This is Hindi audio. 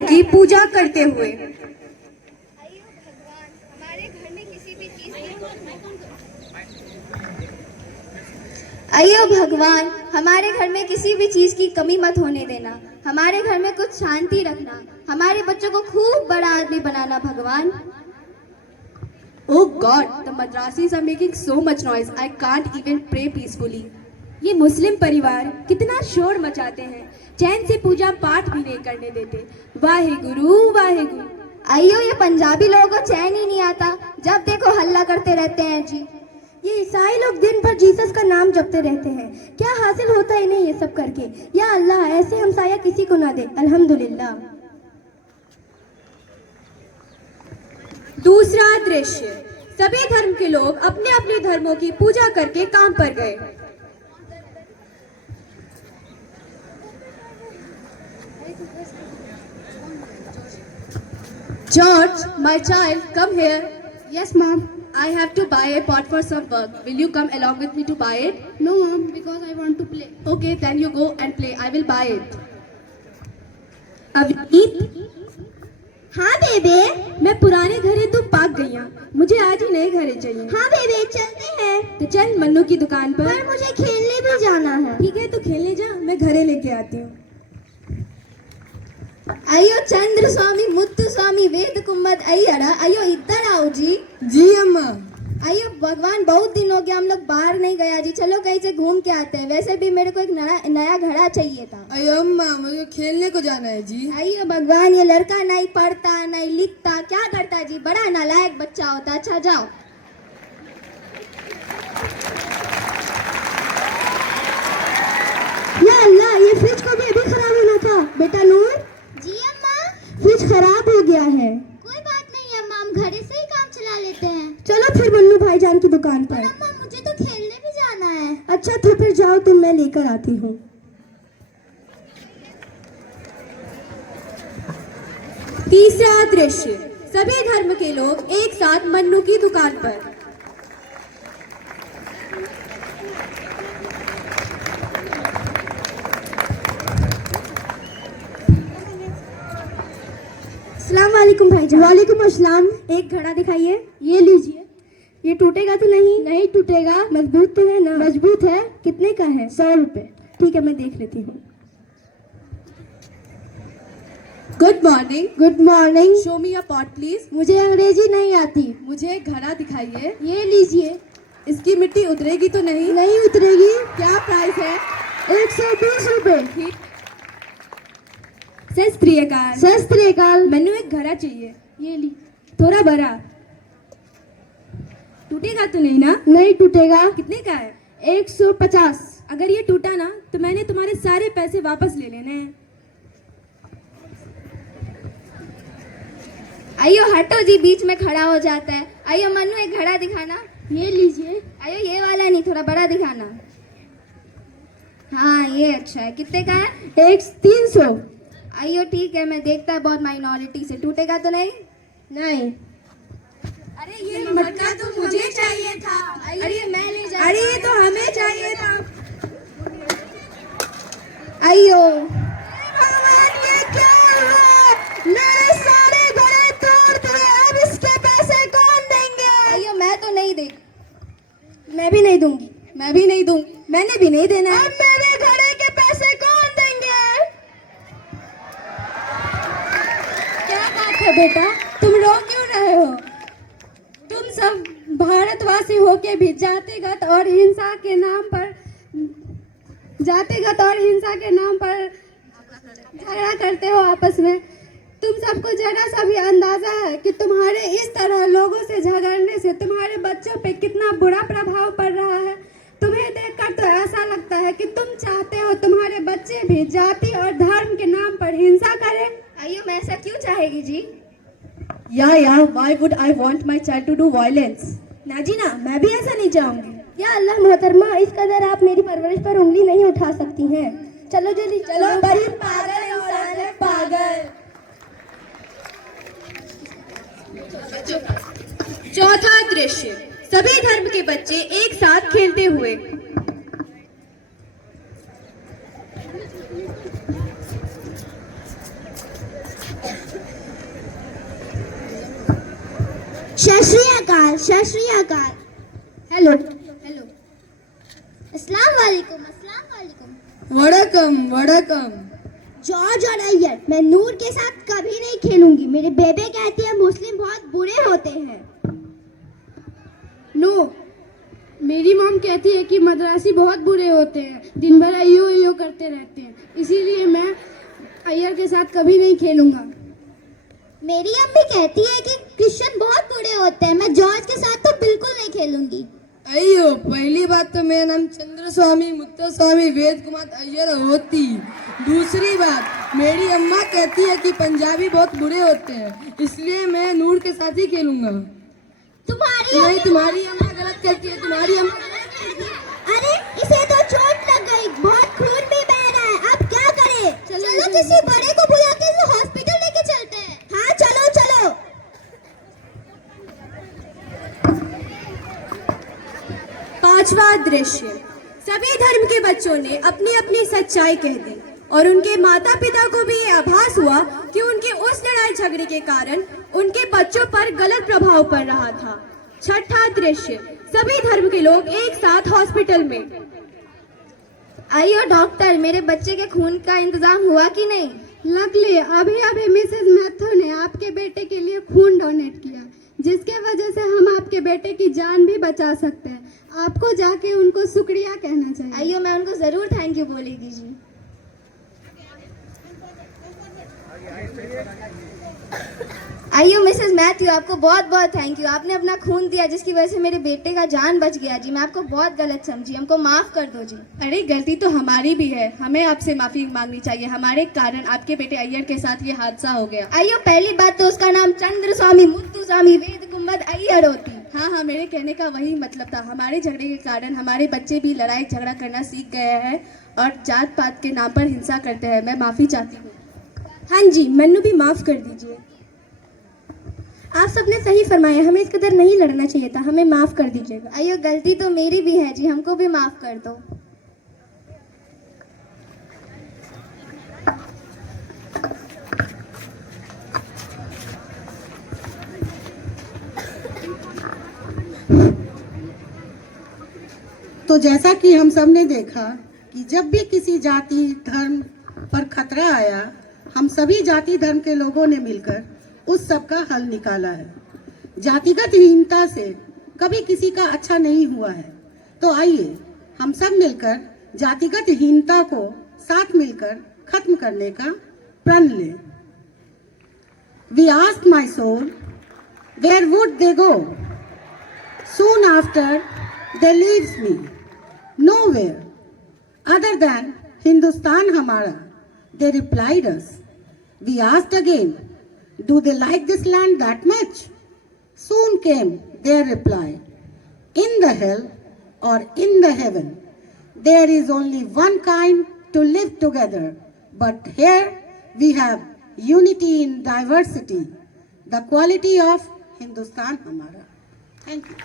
की पूजा करते हुए। अयो भगवान, हमारे घर में किसी भी चीज की कमी मत होने देना। हमारे घर में कुछ शांति रखना। हमारे बच्चों को खूब बड़ा आदमी बनाना भगवान। Oh God, the Madrasis are making so much noise. I can't even pray peacefully. ये मुस्लिम परिवार कितना शोर मचाते हैं, चैन से पूजा पाठ भी नहीं करने देते। वाहे गुरु वाहे गुरु। अयो ये पंजाबी लोगों को चैन ही नहीं आता, जब देखो हल्ला करते रहते हैं जी। ये ईसाई लोग दिन भर जीसस का नाम जपते रहते हैं, क्या हासिल होता है इन्हें ये सब करके। या अल्लाह ऐसे हमसाया किसी को ना दे, अल्हम्दुलिल्लाह। दूसरा दृश्य, सभी धर्म के लोग अपने अपने धर्मों की पूजा करके काम पर गए। George, my child, come here. Yes mom. I have to buy a pot for some work. Will you come along with me to buy it? No mom, because I want to play. Okay, then you go and play. I will buy it. Avneet, हाँ बेबे। मैं पुराने घरे तो पाक गई हूँ, मुझे आज ही नए घरे चाहिए। हाँ बेबे चलते हैं। तो चल मन्नू की दुकान पर। पर मुझे खेलने भी जाना है। ठीक है, तो खेलने जा, मैं घरे लेके आती हूँ। अयो चंद्र स्वामी मुत्तु स्वामी वेद कुंभद अय्यड़ा, अयो इधर आओ जी। जी अम्मा। अयो भगवान, बहुत दिन हो गया हम लोग बाहर नहीं गया जी, चलो कहीं से घूम के आते हैं। वैसे भी मेरे को एक नया घड़ा चाहिए था। अयो अम्मा, मुझे खेलने को जाना है जी। अयो भगवान, ये लड़का नहीं पढ़ता नहीं लिखता, क्या करता जी, बड़ा नालायक बच्चा होता। अच्छा जाओ। या अल्लाह, ये फ्रिज को भी अभी खराब होना था। बेटा नूर। जी अम्मा। फ्रिज खराब हो गया है। कोई बात नहीं अम्मा, हम घरे से ही काम चला लेते हैं। चलो फिर मन्नू भाईजान की दुकान पर। अम्मा मुझे तो खेलने भी जाना है। अच्छा तो फिर जाओ तुम, मैं लेकर आती हूँ। तीसरा दृश्य, सभी धर्म के लोग एक साथ मन्नू की दुकान पर। अस्सलाम वालेकुम भाईजान। वालेकुम अस्सलाम। एक घड़ा दिखाइए। ये लीजिए। ये टूटेगा तो नहीं? नहीं टूटेगा। मजबूत तो है ना? मजबूत है। कितने का है? 100 रुपए। ठीक है, मैं देख लेती हूँ। Good morning. Good morning. Show me a pot please. मुझे अंग्रेजी नहीं आती। मुझे एक घड़ा दिखाइए। ये लीजिए। इसकी मिट्टी उतरेगी तो नहीं? नहीं उतरेगी। क्या प्राइस है? 120 रुपए। ठीक। सत श्री अकाल। सत श्री अकाल। मैंने एक घड़ा चाहिए। ये ली। थोड़ा बड़ा, टूटेगा तो नहीं ना? नहीं टूटेगा। कितने का है? 150। अगर ये टूटा ना तो मैंने तुम्हारे सारे पैसे वापस ले लेने हैं। अयो हटो जी, बीच में खड़ा हो जाता है। अयो मन्नू एक घड़ा दिखाना। ये लीजिए। अयो ये वाला नहीं, थोड़ा बड़ा दिखाना। हाँ ये अच्छा है। कितने का है? 300। अयो ठीक है, मैं देखता है बहुत माइनॉरिटी से। टूटेगा तो नहीं? नहीं। अरे ये मटका तो मुझे चाहिए था। अरे मैं ले जा। अरे ये तो हमें चाहिए था। अयो भगवान, ये क्या है? मेरे सारे घड़े तोड़ दिए, अब इसके पैसे कौन देंगे? अयो मैं तो नहीं दे। मैं भी नहीं दूंगी। मैं भी नहीं दूं। मैंने भी नहीं देना है। अब मेरे घड़े के पैसे कौन देंगे? क्या बात है बेटा, तुम रो क्यों रहे हो? तुम सब भारतवासी होके भी जातिगत और हिंसा के नाम पर झगड़ा करते हो आपस में। तुम सबको जरा सा भी अंदाजा है कि तुम्हारे इस तरह लोगों से झगड़ने से तुम्हारे बच्चों पे कितना बुरा प्रभाव पड़ रहा है। तुम्हें देखकर तो ऐसा लगता है कि तुम चाहते हो तुम्हारे बच्चे भी जाति और धर्म के नाम पर हिंसा करें। अयो मैं ऐसा क्यों चाहेगी जी? Yeah, why would I want my child to do violence? ना जी ना, मैं भी ऐसा नहीं चाहूंगी। या अल्लाह मोहतरमा, इस कदर आप मेरी परवरिश पर उंगली नहीं उठा सकती हैं। चलो जल्दी चलो। बड़ी पागल इंसान है, पागल। चौथा दृश्य, सभी धर्म के बच्चे एक साथ खेलते हुए। सत श्री अकाल, सत श्री अकाल। हेलो हेलो, अस्सलाम वालेकुम, अस्सलाम वालेकुम। वड़कम वड़कम। जॉर्ज और अय्यर, मैं नूर के साथ कभी नहीं खेलूंगी। मेरे बेबे कहती है मुस्लिम बहुत बुरे होते हैं। नो, मेरी मॉम कहती है कि मद्रासी बहुत बुरे होते हैं, दिन भर अयो अयो करते रहते हैं, इसीलिए मैं अय्यर के साथ कभी नहीं खेलूंगा। मेरी अम्मी कहती है कि क्रिश्चियन बहुत बुरे होते हैं। मैं जॉर्ज के साथ तो बिल्कुल नहीं खेलूंगी। अयो, पहली बात तो मेरा नाम चंद्र स्वामी मुक्तस्वामी वेद कुमार अय्यर होती। दूसरी बात, मेरी अम्मा कहती है कि पंजाबी बहुत बुरे होते हैं, इसलिए मैं नूर के साथ ही खेलूंगा। नहीं, तुम्हारी अम्मा गलत कहती है, तुम्हारी अम्मा। अरे इसे तो चोट लग गई, बहुत खून भी बह रहा है। अब क्या करें? चलो किसी बड़े को बुला के इसे हॉस्पिटल लेके चलते हैं। हाँ चलो चलो। पांचवा दृश्य। सभी धर्म के बच्चों ने अपनी अपनी सच्चाई कह दी और उनके माता पिता को भी ये आभास हुआ कि उनके उस लड़ाई झगड़े के कारण उनके बच्चों पर गलत प्रभाव पड़ रहा था। छठा दृश्य। सभी धर्म के लोग एक साथ हॉस्पिटल में। आइयो डॉक्टर, मेरे बच्चे के खून का इंतजाम हुआ कि नहीं? लकली अभी अभी मिसेस मैथ्यू ने आपके बेटे के लिए खून डोनेट किया, जिसके वजह से हम आपके बेटे की जान भी बचा सकते हैं। आपको जाके उनको शुक्रिया कहना चाहिए। आइयो, मैं उनको जरूर थैंक यू बोलेगी जी। आइयो मिसेस मैथ्यू, आपको बहुत बहुत थैंक यू। आपने अपना खून दिया जिसकी वजह से मेरे बेटे का जान बच गया जी। मैं आपको बहुत गलत समझी, हमको माफ कर दो जी। अरे गलती तो हमारी भी है, हमें आपसे माफी मांगनी चाहिए। हमारे कारण आपके बेटे अय्यर के साथ ये हादसा हो गया। आइयो, पहली बात तो उसका नाम चंद्र स्वामी मुत्तुस्वामी वेद कुमार अय्यर होती। हाँ, मेरे कहने का वही मतलब था। हमारे झगड़े के कारण हमारे बच्चे भी लड़ाई झगड़ा करना सीख गए हैं और जात पात के नाम पर हिंसा करते हैं। मैं माफी चाहती हूँ। हाँ जी, मन्नू भी माफ कर दीजिए। आप सबने सही फरमाया, हमें इस कदर नहीं लड़ना चाहिए था। हमें माफ कर दीजिएगा। आइयो, गलती तो मेरी भी है जी, हमको भी माफ कर दो। तो जैसा कि हम सब ने देखा कि जब भी किसी जाति धर्म पर खतरा आया, हम सभी जाति धर्म के लोगों ने मिलकर उस सब का हल निकाला है। जातिगत हीनता से कभी किसी का अच्छा नहीं हुआ है। तो आइए हम सब मिलकर जातिगत हीनता को साथ मिलकर खत्म करने का प्रण लें। We asked my soul, where would they go? Soon after, they leaves me. Nowhere other than Hindustan Hamara. They replied us. We asked again, do they like this land that much? Soon came their reply. In the hell or in the heaven, there is only one kind to live together. But here we have unity in diversity, the quality of Hindustan Hamara. Thank you.